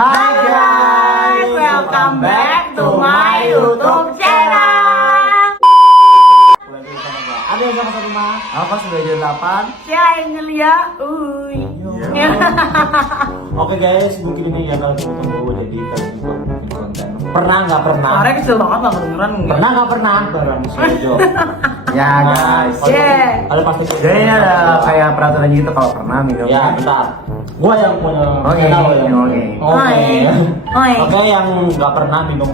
Hai guys, welcome back to my YouTube channel. Ada yang sama rumah? Apa sudah jam 8? Ya Angelia, uy. Oke guys, mungkin ini yang kalian tunggu jadi kalian juga bikin konten. Pernah nggak pernah? Suaranya kecil banget nggak kedengeran. Pernah nggak pernah bareng Sojo? Ya guys. Kalau pasti. Jadi ini ada kayak peraturan gitu kalau pernah minum. Ya bentar. Gua yang punya Oke, channel ya. oke. Oke, yang nggak pernah minum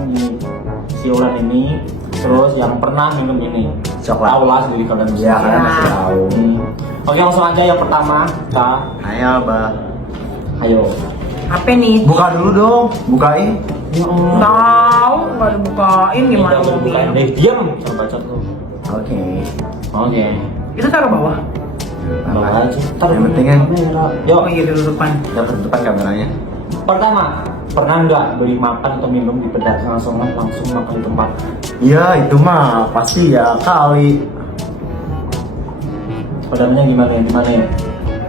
si Ulan ini, terus yang pernah minum ini. Coklat. Tahu lah jadi kalian bisa. Ya kalian masih tahu. Oke, langsung aja yang pertama. Kita, Ayo, Bah. ayo. Apa nih? Buka dulu dong, bukain. Tahu nggak dibukain gimana Udah, mau bukain minum? deh, diam. Jangan bacot lu. Oke. Oke. Itu taruh bawah. Bawa aja. Yang penting kan Yuk, Oh iya dulu depan. dapat depan kameranya. pertama, pernah nggak beli makan atau minum di pedagang langsung makan di tempat? Iya, itu mah pasti ya kali. Pedagangnya gimana ya?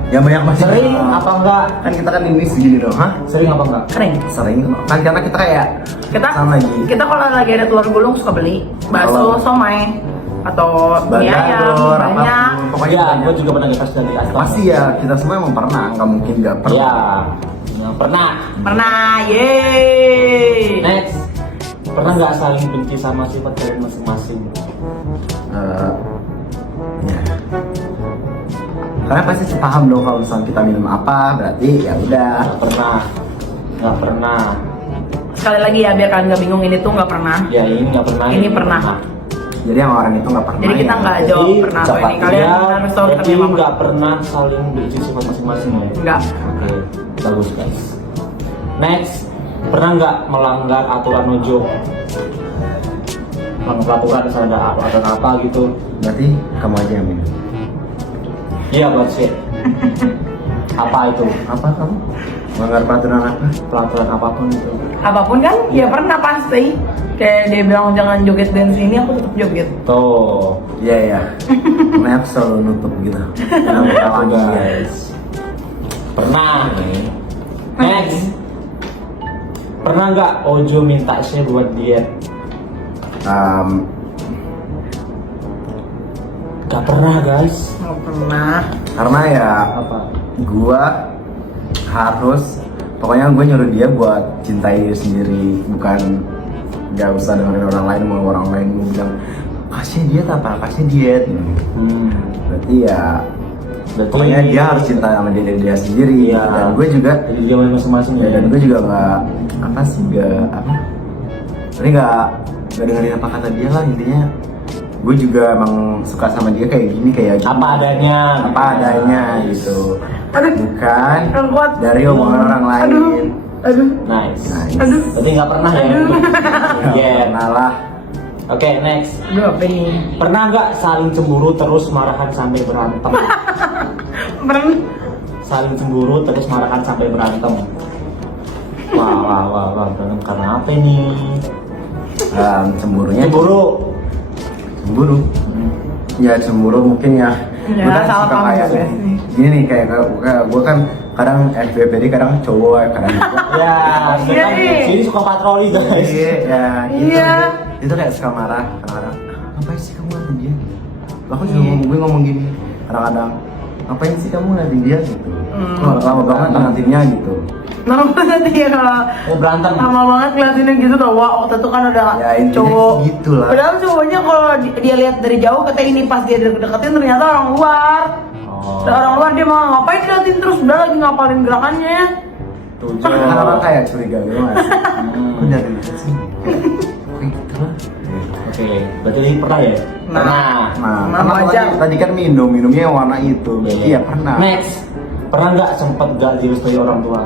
Yang banyak masih Sering apa enggak? Kan kita kan ini segini dong, hah? Sering apa enggak? Kering. Sering kan karena kita kayak Kita sama lagi. kita kalau lagi ada telur gulung suka beli bakso, Kalau- somai atau mie ayam Badador, banyak. apapun, pokoknya Iya, banyak. gue juga pernah dikasih dari Aston. Pasti ya, kita semua emang pernah, nggak mungkin nggak Iya, pernah. yang pernah. Pernah, yeay. Next, pernah nggak saling benci sama sifat kalian masing-masing? Ya. Karena pasti sepaham dong kalau misalnya kita minum apa, berarti ya udah. Nggak pernah. Sekali lagi ya biar kalian nggak bingung, ini tuh nggak pernah. Ya ini nggak pernah. Ini pernah. Jadi yang orang itu nggak pernah. Jadi kita ya. nggak jawab Jadi, pernah apa cepat. ini. Kalian harus tahu berarti terima apa. nggak pernah saling benci sifat masing-masing ya? Nggak. Oke, bagus guys. Next, pernah nggak melanggar aturan Nojo? Melanggar aturan, misalnya ada aturan apa gitu? Berarti kamu aja yang minum. Iya, buat sih. Apa itu? Apa kamu? Melanggar peraturan apa? Peraturan apapun itu. Apapun kan, ya pernah pasti. Kayak dia bilang jangan joget dance ini, aku tetap joget. Tuh. Iya ya. Karena aku selalu nutup gitu. Kenapa Tuh, lagi guys? guys. Pernah nih. Next. Pernah nggak Ojo minta saya buat diet? Gak pernah guys. Nggak pernah. Karena ya Apa? gua harus, pokoknya gue nyuruh dia buat cintai diri sendiri, bukan nggak usah dengerin orang lain, mau orang lain mau bilang kasih diet apa, kasih diet. Berarti ya pokoknya dia harus cinta sama diri dia sendiri. Iya. Dan gue juga Jadi dia main masing-masing ya. dan gue juga nggak apa sih, nggak dengerin apa kata dia lah, intinya gue juga emang suka sama dia kayak gini, kayak gini. Apa adanya gitu, Aduh. bukan Kurang kuat. dari omongan orang lain. Aduh. Nice. Nice. Aduh. Berarti nggak pernah ya? Ya, pernah lah. Oke, next. Aduh apa ini? Pernah nggak saling cemburu terus marahan sampai berantem? Pernah. Saling cemburu terus marahan sampai berantem. Wah, berantem karena apa ini? Cemburunya Cemburu. Ya cemburu mungkin ya. Ya, Gua kan salah suka paham kayak juga gini. sih. Gini nih kayak gue kan kadang FBPD, kadang cowok ya, kadang Ya, Iya kan nih. sini suka patroli guys. ya gitu. Iya. Itu kayak suka marah kadang-kadang. Ngapain sih kamu ngeliatin dia? Aku juga Iya. gue ngomong gini kadang-kadang. Ngapain sih kamu ngeliatin dia gitu? Hmm. Lama banget ngeliatinnya gitu. Lama banget ya kalau Berantem. lama banget ngeliatinnya gitu tuh. Wah waktu itu kan ada Ya, intinya cowok. gitu lah. Padahal cowoknya kalau dia lihat dari jauh kata ini, pas dia deketin ternyata orang luar. Oh. Dan orang luar dia mau ngapain diliatin terus, udah lagi ngapalin gerakannya. Tujuh. Kadang-kadang kayak curiga gitu mas. Hmm. Kok dari deket sih? Kayak gitu lah. Oke, berarti ini pernah ya? Nah. Nah, Nah, karena wajar. tadi kan minumnya yang warna itu. Berarti ya pernah. Next, pernah nggak sempet gak direstui orang tua?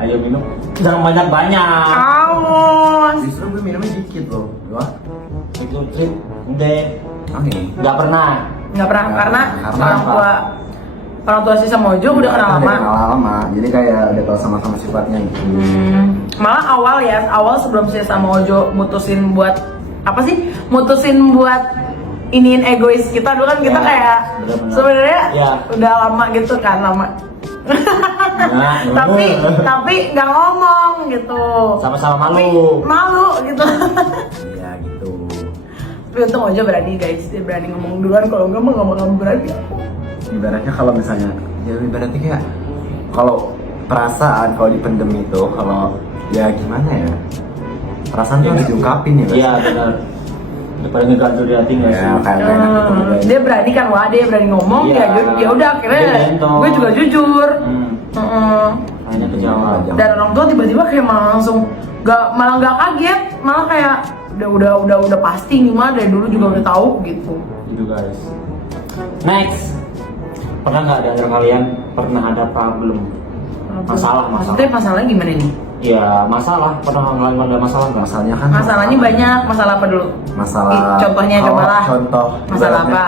Ayo minum. Jangan banyak-banyak. Awas. Justru gue minumnya dikit loh. Dua. Itu trip. Udah. Oke. Nggak pernah. Nggak pernah karena Karena orang tua si Samojo udah kenal lama. Kenal lama. Jadi kayak udah tau sama-sama sifatnya gitu. Malah awal sebelum si Samojo mutusin buat apa sih? Mutusin buat iniin egois kita dulu kan kita Ya, kayak benar-benar. sebenarnya Ya. udah lama gitu kan, lama Nah, tapi nggak ngomong gitu. sama-sama Tapi malu. malu gitu. Iya gitu. Tapi untung aja berani guys, dia berani ngomong duluan. Kalau nggak mau ngomong berani. Ibaratnya kalau misalnya, ya ibaratnya kayak kalau perasaan kalau dipendem itu, kalau ya gimana ya, perasaan tuh harus diungkapin ya guys. Iya benar. Daripada ngegantung di hati nggak sih? Ya kayak gak enak gitu guys. Dia berani kan, wah dia berani ngomong, Iya. ya udah akhirnya Dia gentle. gue juga jujur. Hmm. Hanya kejawab. Dan orang tua tiba-tiba kayak malah langsung malah nggak kaget, malah kayak udah pasti nih mah dari dulu juga udah tahu gitu. Itu guys. Next. Pernah nggak ada kalian pernah ada problem? Masalah. Maksudnya masalahnya gimana nih? Ya masalah. Pernah ngalamin ada masalah nggak? Masalahnya kan Masalahnya banyak. Masalah apa dulu? Masalah. Contohnya kalau cobalah. Contoh. Masalah ibaratnya, apa?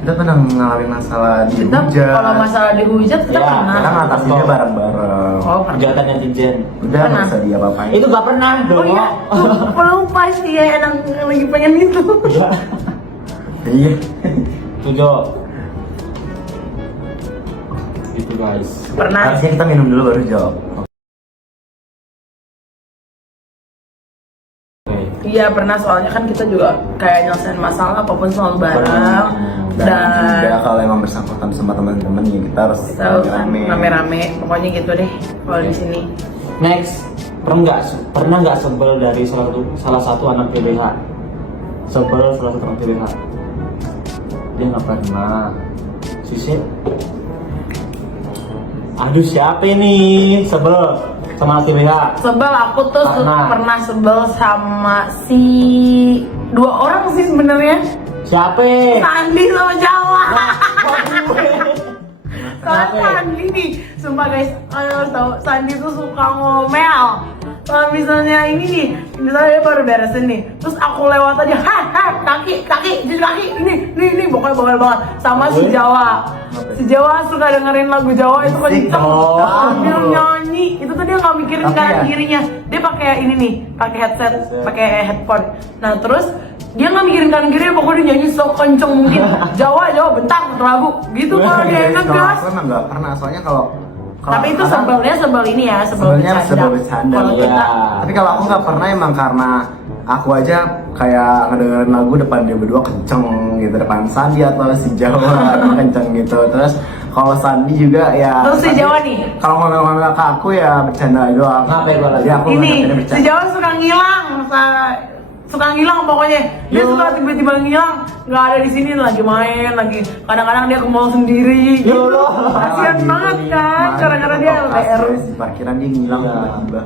Kita pernah ngalamin masalah di Kita hujan. kalau masalah dihujat kita Ya, pernah. Kita ngatasinnya bareng-bareng. Oh pernah. Kejahatan netizen. Udah nggak pernah. bisa dia apain. Itu nggak pernah dong. Oh iya, lupa sih ya enak lagi pengen itu. Iya. Tujuh. Gitu guys. Pernah. Harusnya kita minum dulu baru jawab. Oke. Iya pernah, soalnya kan kita juga kayak nyelesain masalah apapun selalu bareng. Dan juga kalau emang bersangkutan sama teman-teman ya kita harus rame-rame. Pokoknya gitu deh kalau di sini. Next. Pernah nggak sebel dari salah satu anak PBH? Sebel salah satu anak PBH? Dia nggak pernah. Sisi. Aduh siapa ini sebel sama anak PBH? Sebel aku tuh pernah sebel sama si dua orang sih sebenarnya. Siapa? Sandi sama Jawa. Soalnya Kenapa? Sandi nih, sumpah guys, kalian harus tahu Sandi tuh suka ngomel. Kalau misalnya ini nih, misalnya dia baru beresin nih, terus aku lewat aja, kaki, cuci kaki, ini, pokoknya bawel banget. Sama si Jawa. Si Jawa suka dengerin lagu Jawa itu kenceng. Oh. Dia nyanyi, itu tuh dia nggak mikirin Apa kanan ya? kirinya. Dia pakai ini nih, pakai headset, pakai headphone. Nah terus dia nggak mikirin kanan kiri, pokoknya dia nyanyi sekenceng mungkin. Jawa bentar satu lagu, gitu kalau dia enak gas. Kalau nggak pernah, soalnya kalau Tapi itu kadang- sebelnya sebel ini ya, sebel Sebenarnya sebel bercanda. Kalau Iya. kita Tapi kalau aku nggak pernah emang karena aku aja kayak ngedengerin lagu depan dia berdua kenceng gitu, depan Sandi atau si Jawa kenceng gitu. Terus kalau Sandi juga ya. Terus si Sandi- Jawa nih? Kalau ngomel-ngomel ke aku ya bercanda doang. Ngapain gua lagi? Jadi aku ini nganggapnya si bercanda. Jawa suka ngilang, suka ngilang pokoknya. Dia Yo. suka tiba-tiba ngilang, nggak ada di sini, lagi main, lagi kadang-kadang dia ke mall sendiri. Yo, Gitu. loh. Kasian banget kan, cara-cara dia LDR. Di parkiran dia ngilang Iya. tiba-tiba.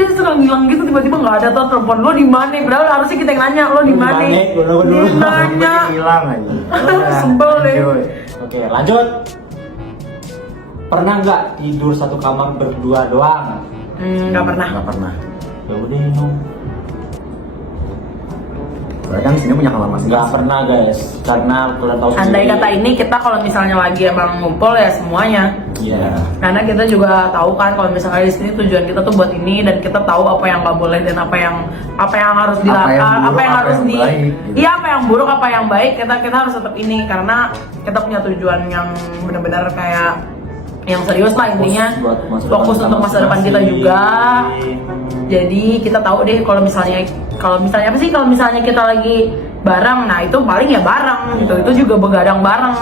Dia suka ngilang gitu, tiba-tiba nggak ada tuh telepon lo di mana? Padahal harusnya kita yang nanya lo di mana. Gua dulu. Dia Tiba-tiba nanya. dia hilang aja. Sebel deh. Lanjut. Oke lanjut. Pernah nggak tidur satu kamar berdua doang? Nggak pernah. Nggak pernah. Ya udah minum. Soalnya kan sini punya kamar Nggak masing-masing. pernah guys, karena kalian tahu Andai kata ini kita kalau misalnya lagi emang ngumpul ya semuanya. Iya. Karena kita juga tahu kan kalau misalnya di sini tujuan kita tuh buat ini, dan kita tahu apa yang nggak boleh dan apa yang harus dilakukan, buruk, apa yang harus apa yang baik, gitu. iya apa yang buruk, apa yang baik, kita harus tetap ini karena kita punya tujuan yang benar-benar kayak yang serius lah intinya, fokus untuk masa depan kita juga. Jadi kita tahu deh kalau misalnya apa sih, kalau misalnya kita lagi bareng, nah itu paling ya bareng gitu, itu juga begadang bareng,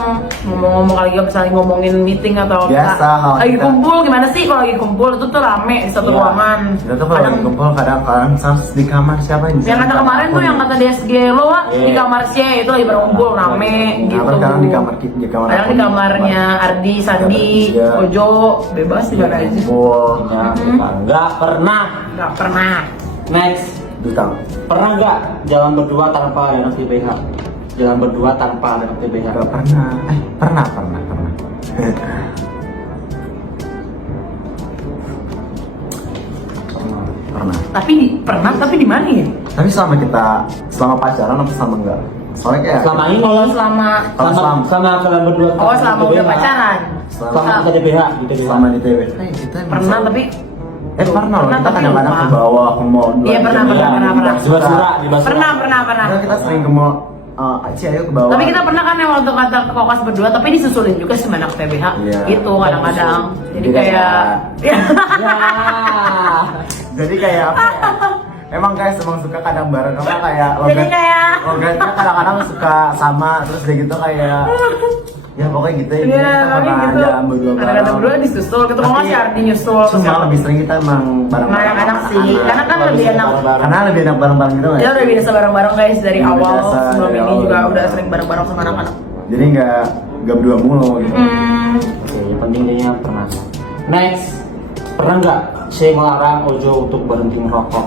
ngomong-ngomong kali misalnya ngomongin meeting atau Biasa, kalau lagi kita- kumpul, gimana sih kalau lagi kumpul itu tuh rame di satu Iya. ruangan. Kita tuh kalau lagi kumpul kadang-kadang di kamar siapa yang Yang kata kemarin tuh yang kata DSG lo Wak, di Iya. kamar C itu lagi berkumpul rame gitu. Kadang di kamar Kadang di kamarnya Ardi, Sandi, Iya. Ojo, bebas di mana aja. Kumpul. Nggak pernah. Nggak pernah. Next. Dutang. Pernah nggak jalan berdua tanpa ada anak TBH? Jalan berdua tanpa ada anak TBH? Gak pernah. Pernah. Pernah. Tapi di mana ya? Tapi selama pacaran atau selama enggak? Soalnya kayak Selama ini. Kalau selama Sama kalian berdua. selama udah TBH. pacaran. Selama kita TBH di TBH. selama di TW. Kita Pernah tapi pernah loh. Kita tapi kadang-kadang lupa. ke bawah ke mall. Iya, pernah. Di Basura. Pernah. Kita sering ke mall. Ci ayo ke bawah. Tapi kita pernah kan yang waktu kata ke kokas berdua, tapi disusulin juga sih anak TBH. Iya. Gitu kadang-kadang. Jadi Jadi kayak Ya. Jadi kayak apa ya? Emang guys, emang suka kadang bareng apa kayak Jadi kayak logatnya kadang-kadang suka sama, terus udah gitu kayak ya pokoknya gitu ya. Iya, Kita tapi pernah gitu. jalan berdua Kadang-kadang bareng. berdua disusul. Kita ngomong Tapi si Ardi nyusul. Cuma lebih sering kita emang Nah, yang enak sih. Karena kan lebih enak. Karena lebih enak bareng-bareng gitu nggak? Kita udah biasa bareng-bareng guys dari Udah awal. biasa, Sebelum dari ini awal juga udah udah bareng. sering bareng-bareng sama anak-anak. Jadi nggak berdua mulu gitu. Oke, yang penting dia pernah. Next, pernah nggak saya melarang Ojo untuk berhenti merokok?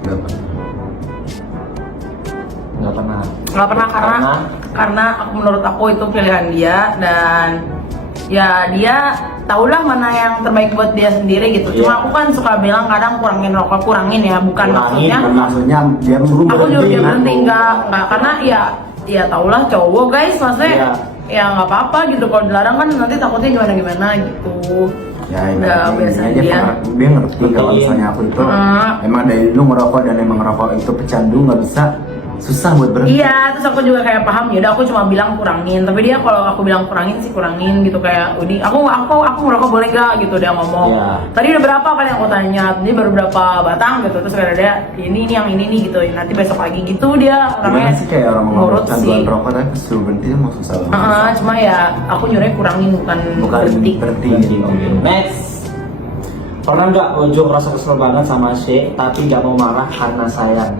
Nggak pernah. Nggak pernah. Nggak pernah karena menurut aku itu pilihan dia dan ya dia tahulah mana yang terbaik buat dia sendiri gitu. Cuma Iya. aku kan suka bilang kadang kurangin ya, bukan maksudnya. Maksudnya dia belum Aku juga dia berhenti aku. enggak karena ya tahulah cowok guys maksudnya Iya. ya nggak apa-apa gitu kalau dilarang kan nanti takutnya gimana gitu. Ya, Udah biasa dia dia. dia ngerti kalau misalnya aku itu emang dari dulu ngerokok dan emang ngerokok itu pecandu nggak bisa, susah buat berhenti. Iya, terus aku juga kayak paham ya udah aku cuma bilang kurangin. Tapi dia kalau aku bilang kurangin sih kurangin gitu kayak Udi, aku ngerokok boleh nggak gitu dia ngomong. Iya. Tadi udah berapa kali aku tanya, dia baru berapa batang gitu. Terus kayak dia ini yang ini nih gitu. Nanti besok lagi gitu dia Gimana orangnya sih kayak orang ngomong nurut canduan sih. rokok tapi suruh berhenti emang susah banget. Cuma ya aku nyuruhnya kurangin bukan berhenti. berhenti. Oke. Next, pernah nggak Ojo merasa kesel banget sama Syekh tapi nggak mau marah karena sayang?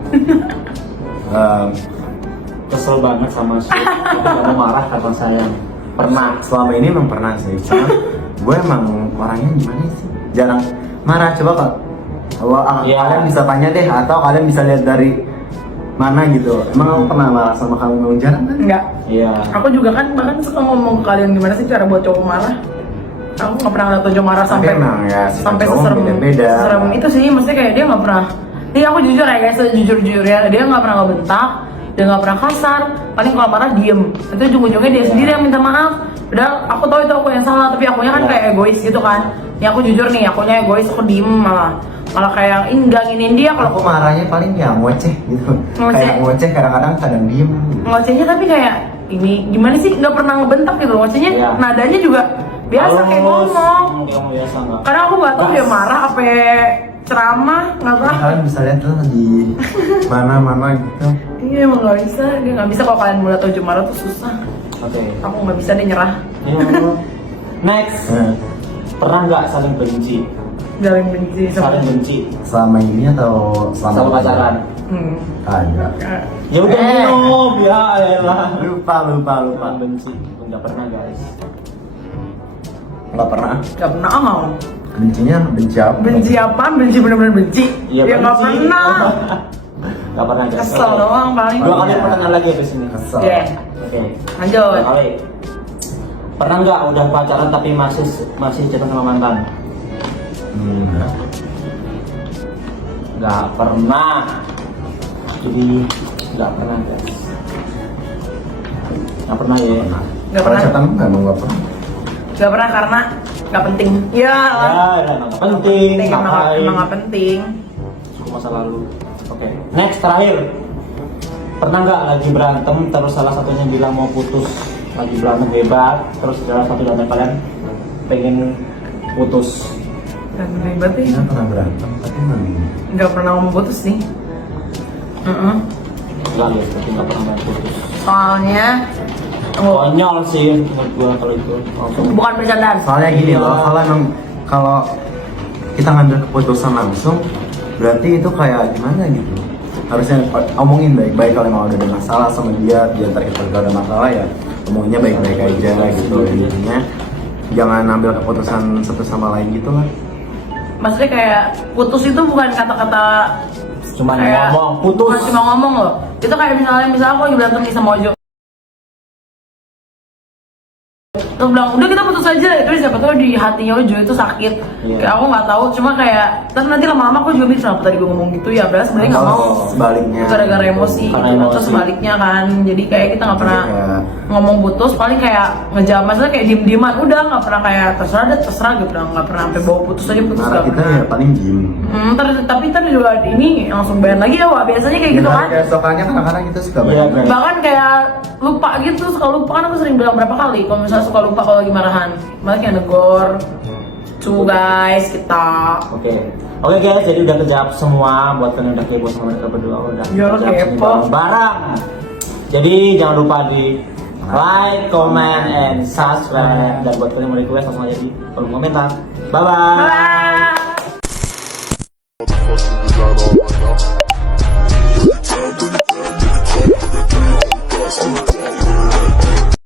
Kesel banget sama Syekh tapi nggak mau marah karena sayang. Pernah, selama ini emang pernah sih. Cuma gue emang orangnya gimana sih? Jarang marah. Coba kalau Iya. kalian bisa tanya deh atau kalian bisa lihat dari mana gitu. Emang aku pernah marah sama kamu? Emang jarang kan? Enggak. Iya. Aku juga kan bahkan suka ngomong ke kalian gimana sih cara buat cowok marah. Aku nggak pernah ngeliat cowok marah Tapi sampai emang ya, sifat sampai cowok seserem beda-beda. seserem itu sih, maksudnya kayak dia nggak pernah. Dia aku jujur ya guys, jujur-jujurnya dia nggak pernah ngebentak, dia nggak pernah kasar. Paling kalau marah diem. Itu ujung-ujungnya dia sendiri yang minta maaf. Padahal aku tahu itu aku yang salah, tapi akunya kan kayak egois gitu kan. Ya aku jujur nih, akunya egois, aku diem malah kayak enggak nginin dia kalau Aku marahnya paling ya ngoceh gitu. Ngoceh. Kayak ngoceh kadang-kadang kadang diem. ngocehnya tapi kayak ini gimana sih nggak pernah ngebentak gitu ngocehnya Iya. nadanya juga biasa kayak ngomong. Yang biasa nggak? Karena aku nggak tahu dia marah apa ceramah nggak tahu. Kalian bisa lihat tuh di mana-mana gitu. Iya emang nggak bisa, dia nggak bisa kalau kalian mulai tahu marah tuh susah. Oke. Aku nggak bisa dia nyerah. Ya. Next, pernah nggak saling benci? Saling benci Saling benci. Selama ini atau Selama pacaran? Agak. Ya udah minum, ya elah. Lupa. Saling benci, nggak pernah guys. Nggak pernah. Nggak pernah Bencinya benci apa? benci apa? Benci bener-bener benci. Iya, Ya nggak benci. pernah. Nggak pernah guys. Kesel doang paling. 2 kali pertanyaan lagi habis ini. Kesel. Iya. Oke. Lanjut. 2 kali. Pernah nggak udah pacaran tapi masih chatan sama mantan? Enggak. Nggak pernah. Jadi nggak pernah guys. Nggak pernah ya. Nggak pernah. Kalau catatan nggak pernah. Gak pernah karena nggak penting. Ya. Ya, emang nggak penting. Emang Ngapain? nggak penting. Cukup masa lalu. Oke. Next terakhir. Pernah nggak lagi berantem terus salah satunya bilang mau putus, lagi berantem hebat, terus salah satu dari kalian pengen putus? Dan hebat sih. Kita pernah berantem, tapi emang Nggak pernah mau putus nih. Enggak ya, berarti nggak pernah main putus. Soalnya Konyol sih menurut gua kalau itu. Langsung. bukan bercandaan. soalnya gini loh, kalau kita ngambil keputusan langsung, berarti itu kayak gimana gitu. Harusnya omongin baik-baik kalau emang udah ada masalah sama dia, di antara kita udah ada masalah ya omonginnya baik-baik aja gitu. Intinya jangan ambil keputusan satu sama lain gitu lah. Maksudnya kayak putus itu bukan kata-kata Cuman kayak ngomong putus. bukan cuma ngomong loh. Itu kayak misalnya aku lagi berantem nih sama Ojo. Terus bilang udah kita putus aja, terus siapa tahu di hatinya Ujo itu sakit. Iya. Kayak aku nggak tahu, cuma kayak nanti lama-lama aku juga mikir kenapa tadi gue ngomong gitu ya, padahal sebenarnya nggak mau. Sebaliknya. Gara-gara emosi, Karena gitu. emosi. Atau sebaliknya kan, jadi kayak kita nggak pernah Kayak- ngomong putus, paling kayak ngejawab maksudnya kayak diem-dieman, udah nggak pernah kayak terserah gitu, nggak pernah sampai bawa putus aja putus Nah, nggak kita pernah. ya paling diem. Tapi ntar di luar ini langsung ban lagi ya, Wak. Biasanya kayak gitu kan. Keesokannya kadang-kadang kita suka Iya, banget. Bahkan kayak lupa gitu, suka lupa kan aku sering bilang berapa kali kalau misalnya suka lupa kalau lagi marahan. Malah kayak negor. Tuh guys, kita. Oke guys, jadi udah kejawab semua buat kalian udah kepo sama mereka berdua udah Ya, kejawab kepo. bareng. Jadi jangan lupa di like, comment, and subscribe. Dan buat kalian yang mau request langsung aja di kolom komentar. Bye bye. Bye. Motherfucking design all right now.